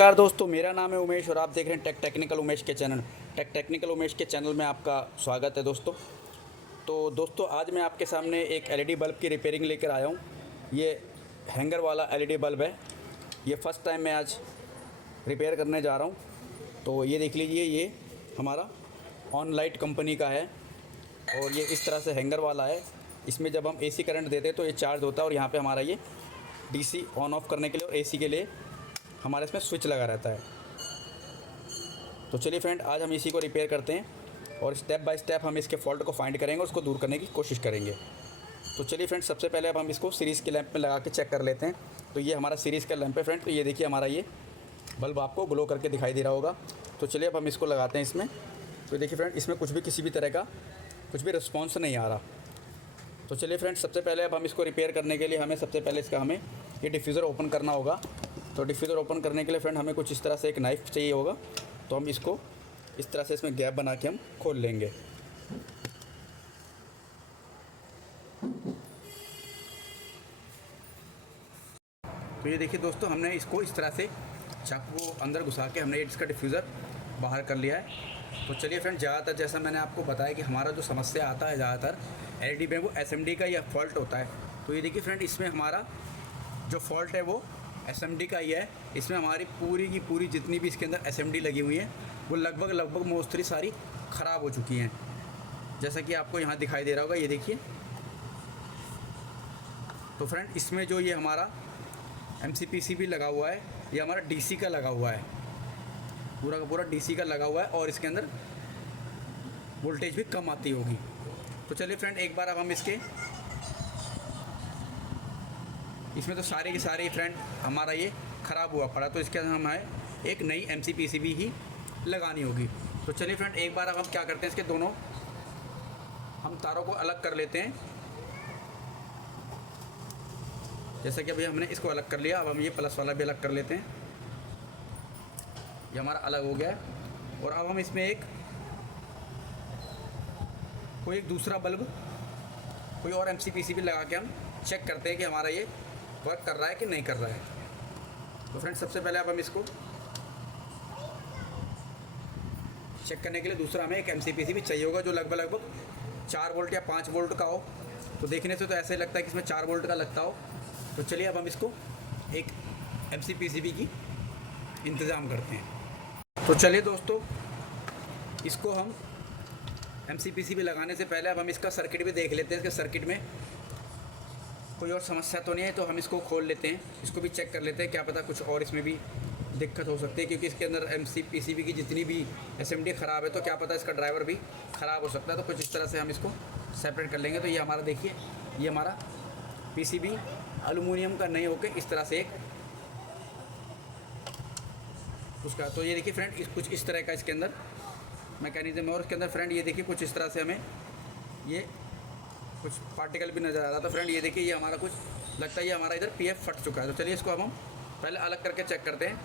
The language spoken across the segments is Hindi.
नमस्कार दोस्तों, मेरा नाम है उमेश और आप देख रहे हैं टेक्निकल उमेश के चैनल। टेक्निकल उमेश के चैनल में आपका स्वागत है दोस्तों। तो दोस्तों, आज मैं आपके सामने एक एलईडी बल्ब की रिपेयरिंग लेकर आया हूँ। ये हैंगर वाला एलईडी बल्ब है। ये फ़र्स्ट टाइम मैं आज रिपेयर करने जा रहा हूँ। तो ये देख लीजिए, ये हमारा ऑनलाइट कंपनी का है और ये इस तरह से हैंगर वाला है। इसमें जब हम एसी करंट देते हैं तो ये चार्ज होता है और यहाँ पे हमारा ये डीसी ऑन ऑफ करने के लिए और एसी के लिए हमारे इसमें स्विच लगा रहता है। तो चलिए फ्रेंड, आज हम इसी को रिपेयर करते हैं और स्टेप बाय स्टेप हम इसके फॉल्ट को फाइंड करेंगे और उसको दूर करने की कोशिश करेंगे। तो चलिए फ्रेंड, सबसे पहले अब हम इसको सीरीज़ के लैंप में लगा के चेक कर लेते हैं। तो ये हमारा सीरीज़ का लैंप है फ्रेंड। तो ये देखिए, हमारा ये बल्ब आपको ग्लो करके दिखाई दे रहा होगा। तो चलिए अब हम इसको लगाते हैं इसमें। तो देखिए फ्रेंड, इसमें कुछ भी किसी भी तरह का कुछ भी रिस्पॉन्स नहीं आ रहा। तो चलिए फ्रेंड, सबसे पहले अब हम इसको रिपेयर करने के लिए हमें सबसे पहले हमें ये डिफ्यूज़र ओपन करना होगा। तो डिफ्यूज़र ओपन करने के लिए फ्रेंड हमें कुछ इस तरह से एक नाइफ़ चाहिए होगा। तो हम इसको इस तरह से इसमें गैप बना के हम खोल लेंगे। तो ये देखिए दोस्तों, हमने इसको इस तरह से चाकू को अंदर घुसा के हमने इसका डिफ्यूज़र बाहर कर लिया है। तो चलिए फ्रेंड, ज़्यादातर जैसा मैंने आपको बताया कि हमारा जो समस्या आता है ज़्यादातर एलईडी में वो एसएमडी का या फॉल्ट होता है। तो ये देखिए फ्रेंड, इसमें हमारा जो फॉल्ट है वो एसएमडी का ही है। इसमें हमारी पूरी की पूरी जितनी भी इसके अंदर एसएमडी लगी हुई है वो लगभग मोस्टली सारी ख़राब हो चुकी हैं, जैसा कि आपको यहाँ दिखाई दे रहा होगा। ये देखिए। तो फ्रेंड, इसमें जो ये हमारा एमसीपीसीबी लगा हुआ है, ये हमारा डीसी का लगा हुआ है, पूरा का पूरा डीसी का लगा हुआ है और इसके अंदर वोल्टेज भी कम आती होगी। तो चलिए फ्रेंड, एक बार अब हम इसमें तो सारे के सारे फ्रेंड हमारा ये ख़राब हुआ पड़ा, तो इसके अंदर हमें एक नई एमसीपीसीबी ही लगानी होगी। तो चलिए फ्रेंड, एक बार अब हम क्या करते हैं, इसके दोनों हम तारों को अलग कर लेते हैं। जैसे कि अभी हमने इसको अलग कर लिया, अब हम ये प्लस वाला भी अलग कर लेते हैं। ये हमारा अलग हो गया है। और अब हम इसमें कोई एक दूसरा बल्ब, कोई और एमसीपीसीबी लगा के हम चेक करते हैं कि हमारा ये वर्क कर रहा है कि नहीं कर रहा है। तो फ्रेंड, सबसे पहले अब हम इसको चेक करने के लिए दूसरा हमें एक एमसीपीसीबी चाहिए होगा जो लगभग 4 वोल्ट या 5 वोल्ट का हो। तो देखने से तो ऐसे लगता है कि इसमें 4 वोल्ट का लगता हो। तो चलिए अब हम इसको एक एमसीपीसीबी की इंतज़ाम करते हैं। तो चलिए दोस्तों, इसको हम एमसीपीसीबी लगाने से पहले अब हम इसका सर्किट भी देख लेते हैं। इसके सर्किट में कोई और समस्या तो नहीं है, तो हम इसको खोल लेते हैं, इसको भी चेक कर लेते हैं। क्या पता कुछ और इसमें भी दिक्कत हो सकती है, क्योंकि इसके अंदर एमसीपीसीबी की जितनी भी एसएमडी ख़राब है, तो क्या पता इसका ड्राइवर भी ख़राब हो सकता है। तो कुछ इस तरह से हम इसको सेपरेट कर लेंगे। तो ये हमारा देखिए, ये हमारा पीसीबी एल्युमिनियम का नहीं होकर इस तरह से एक उसका, तो ये देखिए फ्रेंड, कुछ इस तरह का इसके अंदर मैकेनिज्म है। और इसके अंदर फ्रेंड ये देखिए कुछ इस तरह से हमें ये कुछ पार्टिकल भी नज़र आ रहा था। फ्रेंड ये देखिए, ये हमारा कुछ लगता है ये हमारा इधर पीएफ फट चुका है। तो चलिए इसको अब हम पहले अलग करके चेक करते हैं।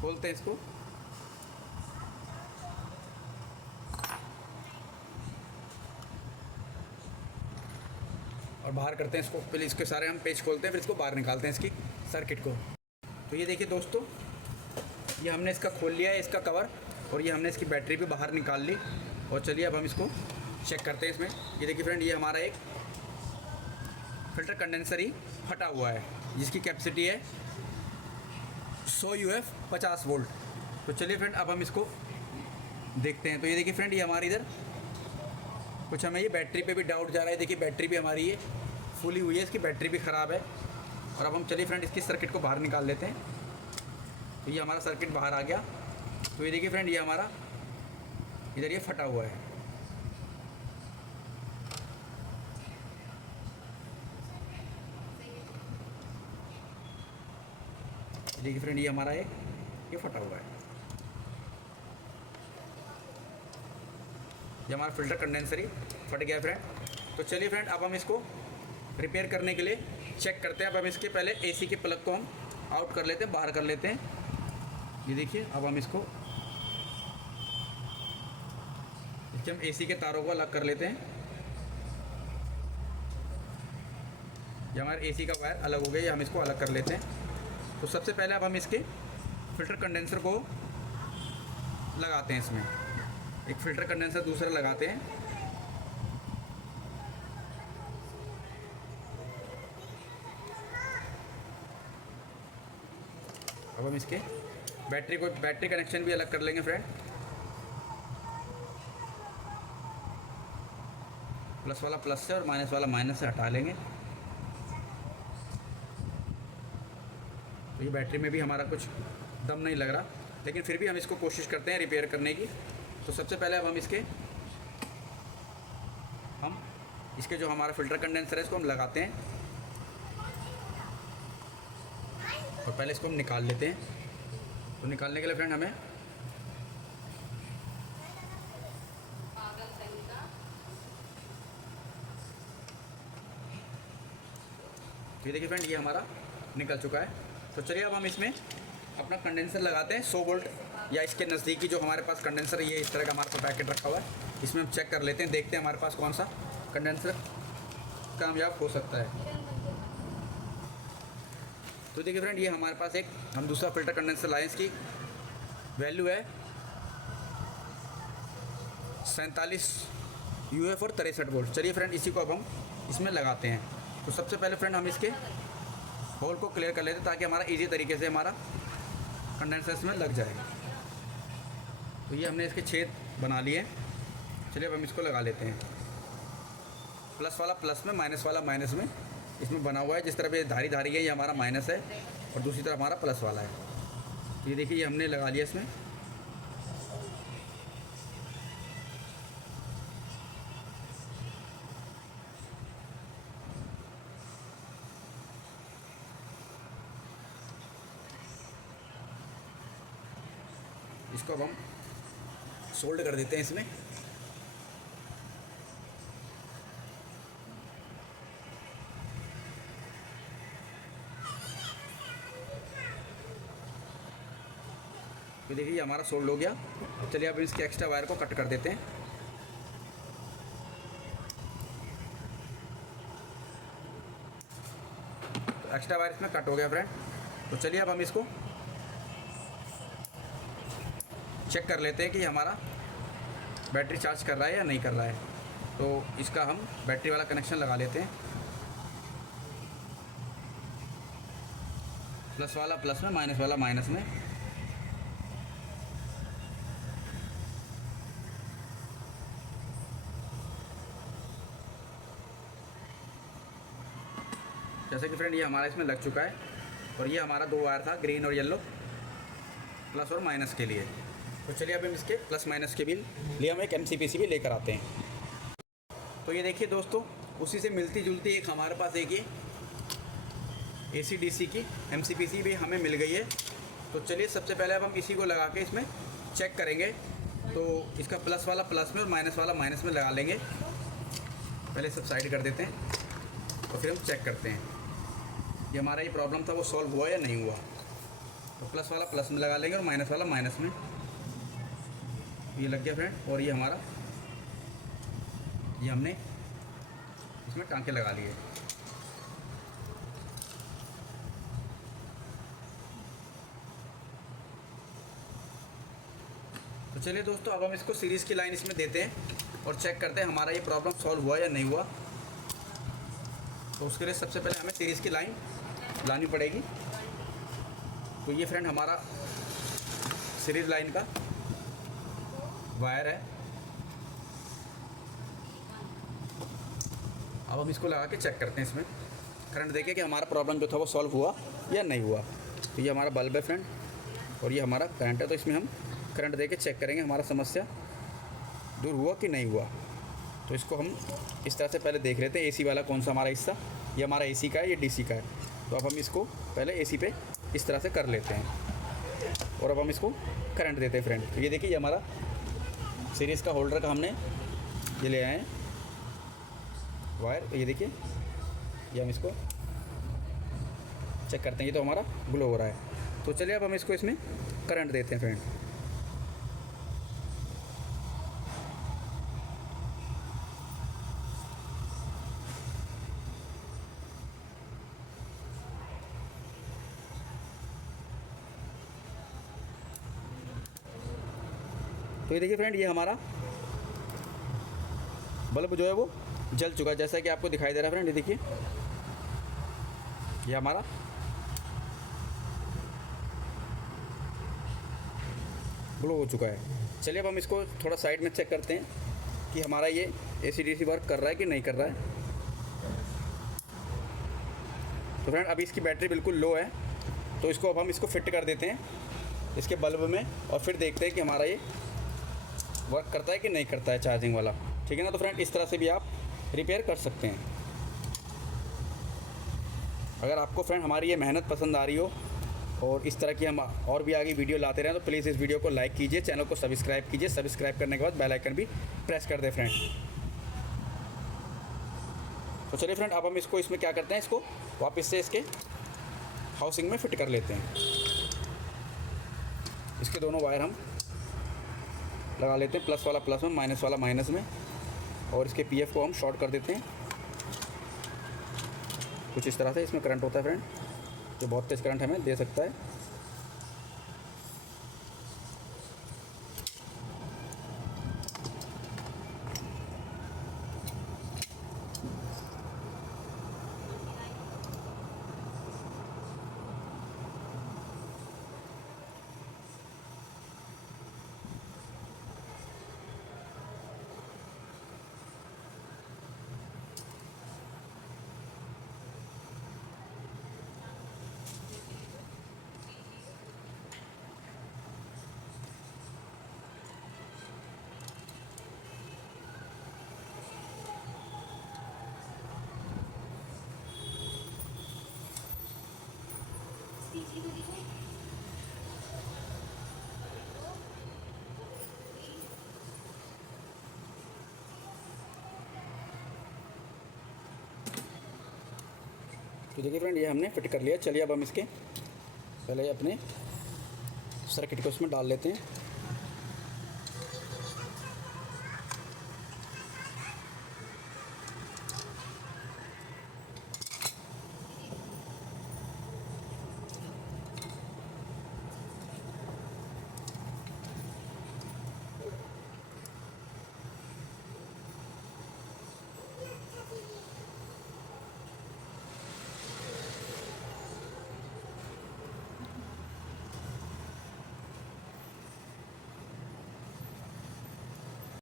खोलते हैं इसको। और बाहर करते हैं इसको। पहले इसके सारे हम पेज खोलते हैं, फिर इसको बाहर निकालते हैं इसकी सर्किट को। तो ये देखिए दोस्तों, ये हमने इसका खोल लिया है, इसका कवर, और ये हमने इसकी बैटरी भी बाहर निकाल ली। और चलिए अब हम इसको चेक करते हैं इसमें। ये देखिए फ्रेंड, ये हमारा एक फ़िल्टर कंडेंसर ही फटा हुआ है, जिसकी कैपेसिटी है 100 UF 50 वोल्ट। तो चलिए फ्रेंड, अब हम इसको देखते हैं। तो ये देखिए फ्रेंड, ये हमारी इधर कुछ हमें ये बैटरी पे भी डाउट जा रहा है। देखिए बैटरी भी हमारी ये फुली हुई है, इसकी बैटरी भी ख़राब है। और अब हम चलिए फ्रेंड इसकी सर्किट को बाहर निकाल लेते हैं। तो ये हमारा सर्किट बाहर आ गया। तो ये देखिए फ्रेंड, ये हमारा इधर ये फटा हुआ है। देखिए फ्रेंड, ये हमारा ये फटा हुआ है। ये हमारा फ़िल्टर कंडेंसर ही फट गया फ्रेंड। तो चलिए फ्रेंड, अब हम इसको रिपेयर करने के लिए चेक करते हैं। अब हम इसके पहले एसी के प्लग को हम आउट कर लेते हैं, बाहर कर लेते हैं। ये देखिए, अब हम इसको हम एसी के तारों को अलग कर लेते हैं। ये हमारे एसी का वायर अलग हो गया, ये हम इसको अलग कर लेते हैं। तो सबसे पहले अब हम इसके फ़िल्टर कंडेंसर को लगाते हैं इसमें, एक फ़िल्टर कंडेंसर दूसरा लगाते हैं। अब हम इसके बैटरी कनेक्शन भी अलग कर लेंगे फ्रेंड। प्लस वाला प्लस से और माइनस वाला माइनस से हटा लेंगे। तो ये बैटरी में भी हमारा कुछ दम नहीं लग रहा, लेकिन फिर भी हम इसको कोशिश करते हैं रिपेयर करने की। तो सबसे पहले अब हम इसके जो हमारा फ़िल्टर कंडेंसर है इसको हम लगाते हैं और पहले इसको हम निकाल लेते हैं। तो निकालने के लिए फ्रेंड हमें ये देखिए फ्रेंड, ये हमारा निकल चुका है। तो चलिए अब हम इसमें अपना कंडेंसर लगाते हैं 100 वोल्ट या इसके नज़दीकी जो हमारे पास कंडेंसर है, ये इस तरह का हमारे पास पैकेट रखा हुआ है। इसमें हम चेक कर लेते हैं, देखते हैं हमारे पास कौन सा कंडेंसर कामयाब हो सकता है। तो देखिए फ्रेंड, ये हमारे पास एक हम दूसरा फ़िल्टर कंडेंसर लाए, इसकी वैल्यू है 47 UF और 63 वोल्ट। चलिए फ्रेंड, इसी को अब हम इसमें लगाते हैं। तो सबसे पहले फ्रेंड हम इसके होल को क्लियर कर लेते हैं ताकि हमारा इजी तरीके से हमारा कंडेंसर इसमें लग जाए। तो ये हमने इसके छेद बना लिए। चलिए अब हम इसको लगा लेते हैं। प्लस वाला प्लस में, माइनस वाला माइनस में इसमें बना हुआ है। जिस तरफ ये धारी धारी है ये हमारा माइनस है और दूसरी तरफ हमारा प्लस वाला है। तो ये देखिए, ये हमने लगा लिया इसमें। इसको अब हम सोल्ड कर देते हैं इसमें। तो देखिए, ये हमारा सोल्ड हो गया। चलिए अब इसके एक्स्ट्रा वायर को कट कर देते हैं। तो एक्स्ट्रा वायर इसमें कट हो गया फ्रेंड। तो चलिए अब हम इसको चेक कर लेते हैं कि हमारा बैटरी चार्ज कर रहा है या नहीं कर रहा है। तो इसका हम बैटरी वाला कनेक्शन लगा लेते हैं। प्लस वाला प्लस में, माइनस वाला माइनस में। जैसे कि फ्रेंड, ये हमारा इसमें लग चुका है और ये हमारा 2 वायर था, ग्रीन और येलो, प्लस और माइनस के लिए। तो चलिए अब हम इसके प्लस माइनस के बिल लिए हम एक MCPC भी लेकर आते हैं। तो ये देखिए दोस्तों, उसी से मिलती जुलती एक हमारे पास एक ये AC/DC की MCPC भी हमें मिल गई है। तो चलिए सबसे पहले अब हम इसी को लगा के इसमें चेक करेंगे। तो इसका प्लस वाला प्लस में और माइनस वाला माइनस में लगा लेंगे। पहले सब साइड कर देते हैं और फिर हम चेक करते हैं ये हमारा ये प्रॉब्लम था वो सॉल्व हुआ या नहीं हुआ। तो प्लस वाला प्लस में लगा लेंगे और माइनस वाला माइनस में। ये लग गया फ्रेंड, और ये हमारा ये हमने इसमें टांके लगा लिए। तो चलिए दोस्तों, अब हम इसको सीरीज़ की लाइन इसमें देते हैं और चेक करते हैं हमारा ये प्रॉब्लम सॉल्व हुआ या नहीं हुआ। तो उसके लिए सबसे पहले हमें सीरीज़ की लाइन लानी पड़ेगी। तो ये फ्रेंड हमारा सीरीज़ लाइन का वायर है। अब हम इसको लगा के चेक करते हैं, इसमें करंट देखें कि हमारा प्रॉब्लम जो था वो सॉल्व हुआ या नहीं हुआ। तो ये हमारा बल्ब है फ्रेंड और ये हमारा करंट है। तो इसमें हम करंट दे के चेक करेंगे हमारा समस्या दूर हुआ कि नहीं हुआ। तो इसको हम इस तरह से पहले देख लेते हैं AC वाला कौन सा हमारा हिस्सा, ये हमारा AC का है, ये DC का है। तो अब हम इसको पहले AC पे इस तरह से कर लेते हैं और अब हम इसको करंट देते हैं फ्रेंड। तो ये देखिए, ये हमारा सीरीज़ का होल्डर का हमने ये ले आए हैं वायर। ये देखिए, ये हम इसको चेक करते हैं, ये तो हमारा ग्लो हो रहा है। तो चलिए अब हम इसको इसमें करंट देते हैं फ्रेंड। तो ये देखिए फ्रेंड, ये हमारा बल्ब जो है वो जल चुका है, जैसा कि आपको दिखाई दे रहा है फ्रेंड। ये देखिए, ये हमारा ग्लो हो चुका है। चलिए अब हम इसको थोड़ा साइड में चेक करते हैं कि हमारा ये AC/DC वर्क कर रहा है कि नहीं कर रहा है। तो फ्रेंड अभी इसकी बैटरी बिल्कुल लो है, तो इसको अब हम इसको फिट कर देते हैं इसके बल्ब में, और फिर देखते हैं कि हमारा ये वर्क करता है कि नहीं करता है चार्जिंग वाला। ठीक है ना। तो फ्रेंड इस तरह से भी आप रिपेयर कर सकते हैं। अगर आपको फ्रेंड हमारी ये मेहनत पसंद आ रही हो और इस तरह की हम और भी आगे वीडियो लाते रहें, तो प्लीज़ इस वीडियो को लाइक कीजिए, चैनल को सब्सक्राइब कीजिए। सब्सक्राइब करने के बाद बेल आइकन भी प्रेस कर दें फ्रेंड। तो चलिए फ्रेंड, अब हम इसको इसमें क्या करते हैं, इसको वापस से इसके हाउसिंग में फिट कर लेते हैं। इसके दोनों वायर हम लगा लेते हैं, प्लस वाला प्लस में, माइनस वाला माइनस में, और इसके PF को हम शॉर्ट कर देते हैं। कुछ इस तरह से इसमें करंट होता है फ्रेंड, जो बहुत तेज़ करंट हमें दे सकता है। तो देखिए फ्रेंड, ये हमने फिट कर लिया। चलिए अब हम इसके पहले अपने सर्किट को इसमें डाल लेते हैं।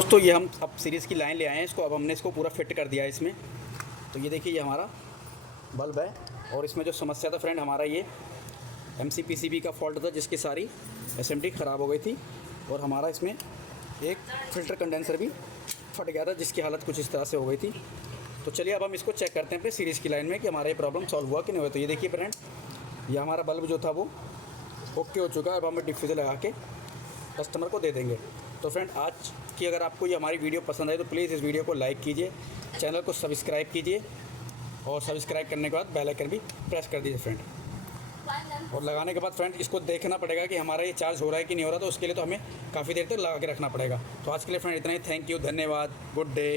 दोस्तों ये हम अब सीरीज़ की लाइन ले आए हैं इसको, अब हमने इसको पूरा फिट कर दिया है इसमें। तो ये देखिए, ये हमारा बल्ब है, और इसमें जो समस्या था फ्रेंड, हमारा ये MCPCB का फॉल्ट था, जिसकी सारी SMT ख़राब हो गई थी, और हमारा इसमें एक फ़िल्टर कंडेंसर भी फट गया था, जिसकी हालत कुछ इस तरह से हो गई थी। तो चलिए अब हम इसको चेक करते हैं अपने सीरीज़ की लाइन में कि हमारा ये प्रॉब्लम सॉल्व हुआ कि नहीं हुआ। तो ये देखिए फ्रेंड, ये हमारा बल्ब जो था वो ओके हो चुका है। अब हम डिफ्यूज़र लगा के कस्टमर को दे देंगे। तो फ्रेंड आज की अगर आपको ये हमारी वीडियो पसंद आए तो प्लीज़ इस वीडियो को लाइक कीजिए, चैनल को सब्सक्राइब कीजिए, और सब्सक्राइब करने के बाद बेल आइकन भी प्रेस कर दीजिए फ्रेंड। और लगाने के बाद फ्रेंड इसको देखना पड़ेगा कि हमारा ये चार्ज हो रहा है कि नहीं हो रहा, तो उसके लिए तो हमें काफ़ी देर तक लगा के रखना पड़ेगा। तो आज के लिए फ्रेंड इतना ही। थैंक यू, धन्यवाद, गुड डे।